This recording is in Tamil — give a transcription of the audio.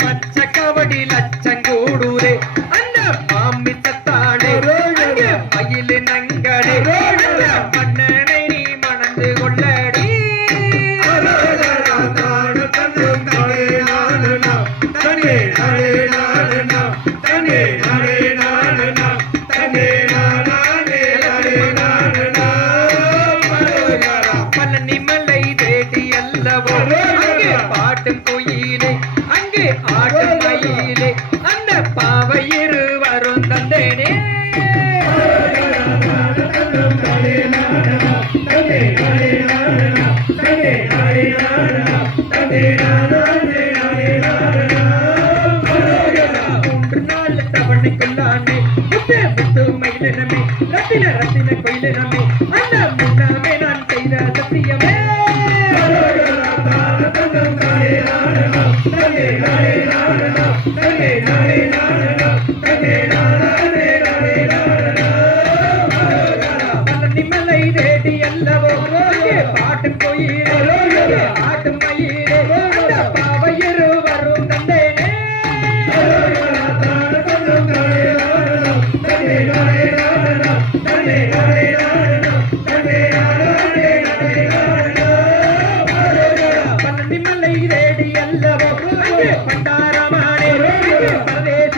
மச்சக்கவடி லட்சங்கூடூரே அந்த பாம்பி சத்தாடே மயிலு நங்கடே மன்னனை நீ மணந்து கொள்ளடி பழனிமலை தேடி அல்லவோ அங்கே பாட்டும் கோயிலே அங்கே ஆடும் மயிலே அந்த பாவை இருவரும் தந்தேனே தன்னே